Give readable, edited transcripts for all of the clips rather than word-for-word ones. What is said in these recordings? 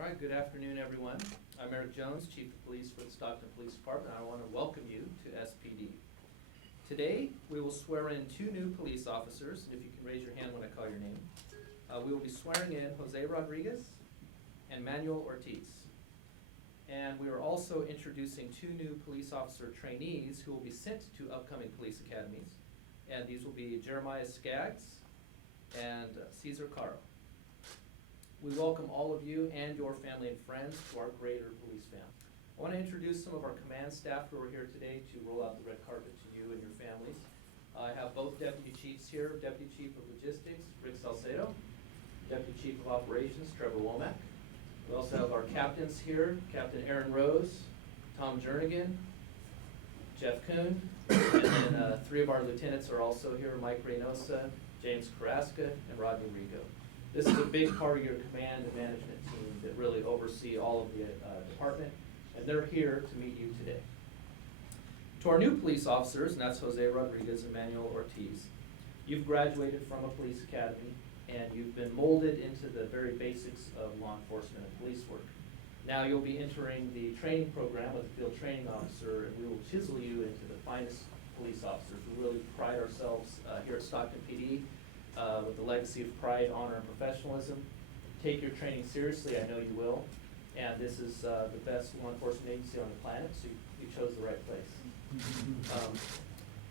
All right, good afternoon, everyone. I'm Eric Jones, Chief of Police for the Stockton Police Department. I want to welcome you to SPD. Today, we will swear in two new police officers. If you can raise your hand when I call your name. We will be swearing in Jose Rodriguez and Manuel Ortiz. And we are also introducing two new police officer trainees who will be sent to upcoming police academies. And these will be Jeremiah Skaggs and Cesar Caro. We welcome all of you and your family and friends to our greater police family. I want to introduce some of our command staff who are here today to roll out the red carpet to you and your families. I have both Deputy Chiefs here, Deputy Chief of Logistics, Rick Salcedo, Deputy Chief of Operations, Trevor Womack. We also have our captains here, Captain Aaron Rose, Tom Jernigan, Jeff Kuhn, and then three of our lieutenants are also here, Mike Reynosa, James Carrasca, and Rodney Rigo. This is a big part of your command and management team that really oversee all of the department, and they're here to meet you today. To our new police officers, and that's Jose Rodriguez and Manuel Ortiz, you've graduated from a police academy and you've been molded into the very basics of law enforcement and police work. Now you'll be entering the training program with the field training officer, and we will chisel you into the finest police officers. We really pride ourselves here at Stockton PD with the legacy of pride, honor, and professionalism. Take your training seriously, I know you will. And this is the best law enforcement agency on the planet, so you chose the right place.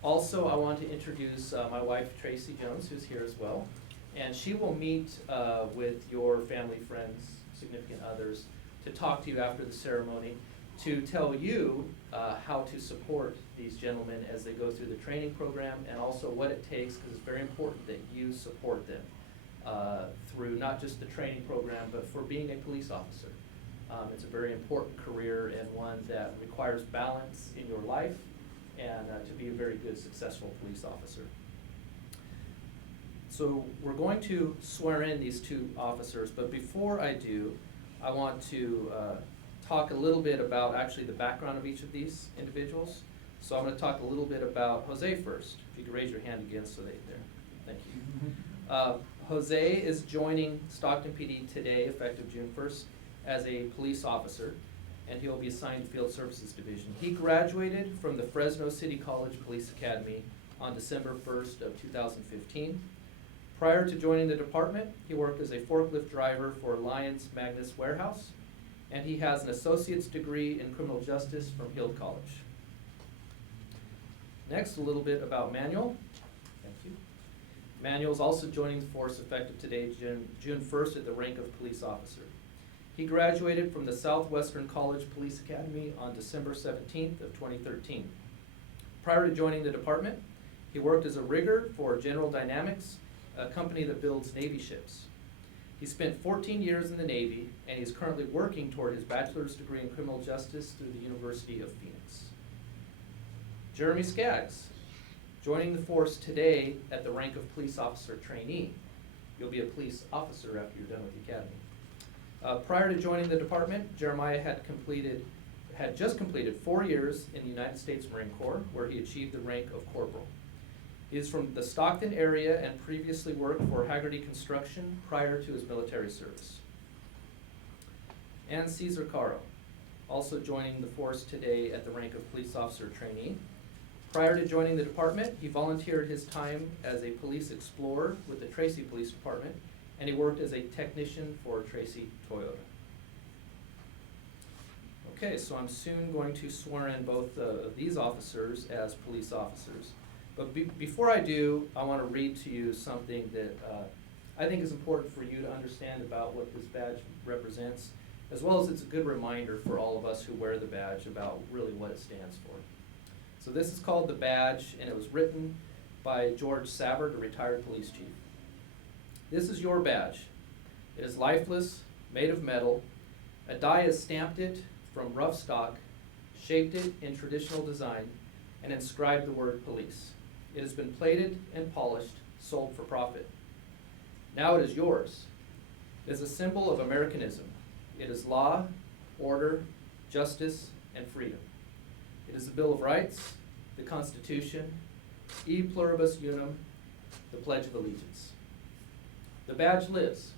Also, I want to introduce my wife, Tracy Jones, who's here as well. And she will meet with your family, friends, significant others, to talk to you after the ceremony, to tell you how to support these gentlemen as they go through the training program, and also what it takes, because it's very important that you support them through not just the training program, but for being a police officer. It's a very important career and one that requires balance in your life and to be a very good, successful police officer. So we're going to swear in these two officers, but before I do, I want to talk a little bit about actually the background of each of these individuals. So I'm going to talk a little bit about Jose first. If you could raise your hand again so that there. Thank you. Jose is joining Stockton PD today, effective June 1st, as a police officer, and he'll be assigned to Field Services Division. He graduated from the Fresno City College Police Academy on December 1st of 2015. Prior to joining the department, he worked as a forklift driver for Lyons Magnus Warehouse, and he has an associate's degree in criminal justice from Hill College. Next, a little bit about Manuel. Thank you. Manuel is also joining the force effective today, June 1st, at the rank of police officer. He graduated from the Southwestern College Police Academy on December 17th of 2013. Prior to joining the department, he worked as a rigger for General Dynamics, a company that builds Navy ships. He spent 14 years in the Navy, and he's currently working toward his bachelor's degree in criminal justice through the University of Phoenix. Jeremy Skaggs, joining the force today at the rank of police officer trainee. You'll be a police officer after you're done with the academy. Prior to joining the department, Jeremiah had just completed 4 years in the United States Marine Corps, where he achieved the rank of corporal. He is from the Stockton area and previously worked for Haggerty Construction prior to his military service. And Cesar Caro, also joining the force today at the rank of police officer trainee. Prior to joining the department, he volunteered his time as a police explorer with the Tracy Police Department, and he worked as a technician for Tracy Toyota. Okay, so I'm soon going to swear in both of these officers as police officers. But before I do, I want to read to you something that I think is important for you to understand about what this badge represents, as well as it's a good reminder for all of us who wear the badge about really what it stands for. So this is called the badge, and it was written by George Savard, a retired police chief. This is your badge. It is lifeless, made of metal. A die has stamped it from rough stock, shaped it in traditional design, and inscribed the word police. It has been plated and polished, sold for profit. Now it is yours. It is a symbol of Americanism. It is law, order, justice, and freedom. It is the Bill of Rights, the Constitution, E Pluribus Unum, the Pledge of Allegiance. The badge lives.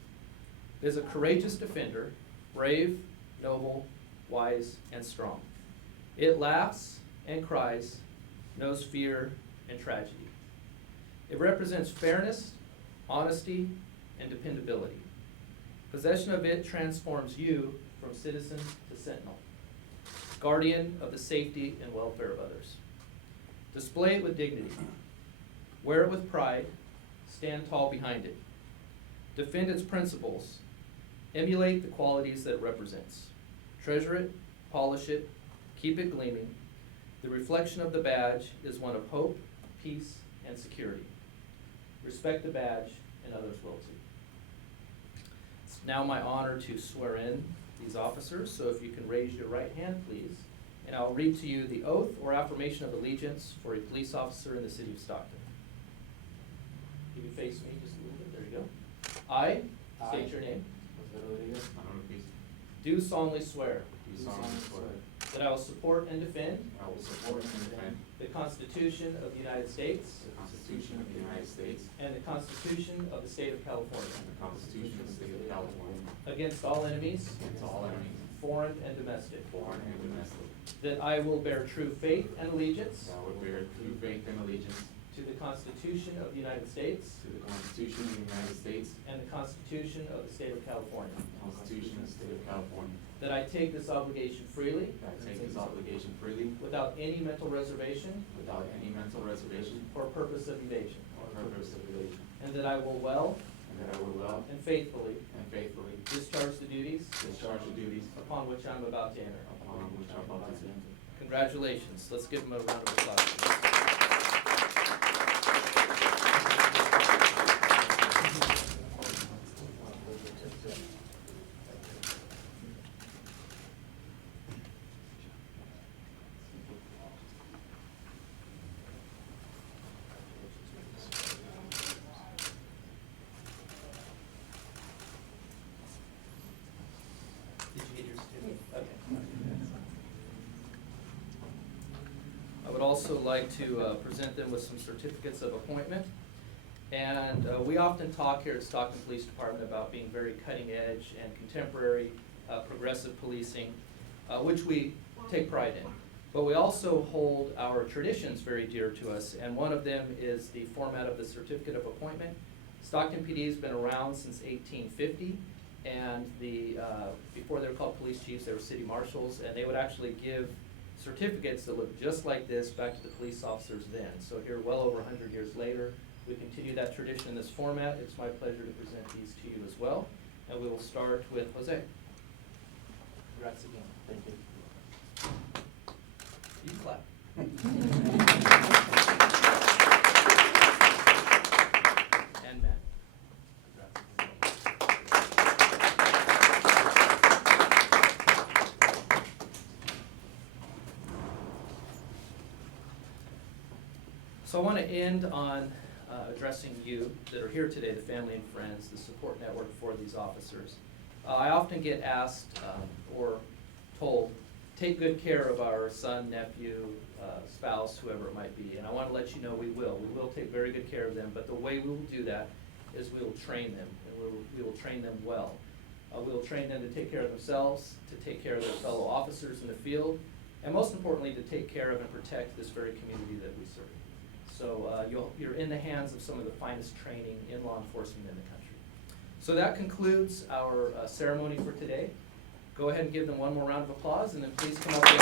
It is a courageous defender, brave, noble, wise, and strong. It laughs and cries, knows fear and tragedy. It represents fairness, honesty, and dependability. Possession of it transforms you from citizen to sentinel, guardian of the safety and welfare of others. Display it with dignity. Wear it with pride. Stand tall behind it. Defend its principles. Emulate the qualities that it represents. Treasure it, polish it, keep it gleaming. The reflection of the badge is one of hope, peace, and security. Respect the badge, and others will too. It's now my honor to swear in these officers, so if you can raise your right hand, please. And I'll read to you the oath or affirmation of allegiance for a police officer in the city of Stockton. You can face me just a little bit, there you go. I state your name. Do solemnly swear that I will support and defend the Constitution of the United States and the Constitution of the State of California against all enemies, foreign and domestic. That I will bear true faith and allegiance to the Constitution of the United States and the Constitution of the State of California. That I take this obligation freely without any mental reservation or purpose of evasion. And that I will well and faithfully discharge the duties upon which I'm about to enter. Congratulations. Let's give them a round of applause. Did you get your certificate? Okay. I would also like to present them with some certificates of appointment. And we often talk here at Stockton Police Department about being very cutting edge and contemporary, progressive policing, which we take pride in. But we also hold our traditions very dear to us, and one of them is the format of the certificate of appointment. Stockton PD has been around since 1850, and before they were called police chiefs, they were city marshals, and they would actually give certificates that look just like this back to the police officers then. So here, well over 100 years later, we continue that tradition in this format. It's my pleasure to present these to you as well. And we will start with Jose. Congrats again. Thank you. You clap. And Matt. So I want to end on addressing you that are here today, the family and friends, the support network for these officers. I often get asked or told, take good care of our son, nephew, spouse, whoever it might be. And I want to let you know we will. We will take very good care of them, but the way we will do that is we will train them, and we will train them well. We will train them to take care of themselves, to take care of their fellow officers in the field, and most importantly, to take care of and protect this very community that we serve. So you're in the hands of some of the finest training in law enforcement in the country. So that concludes our ceremony for today. Go ahead and give them one more round of applause, and then please come up and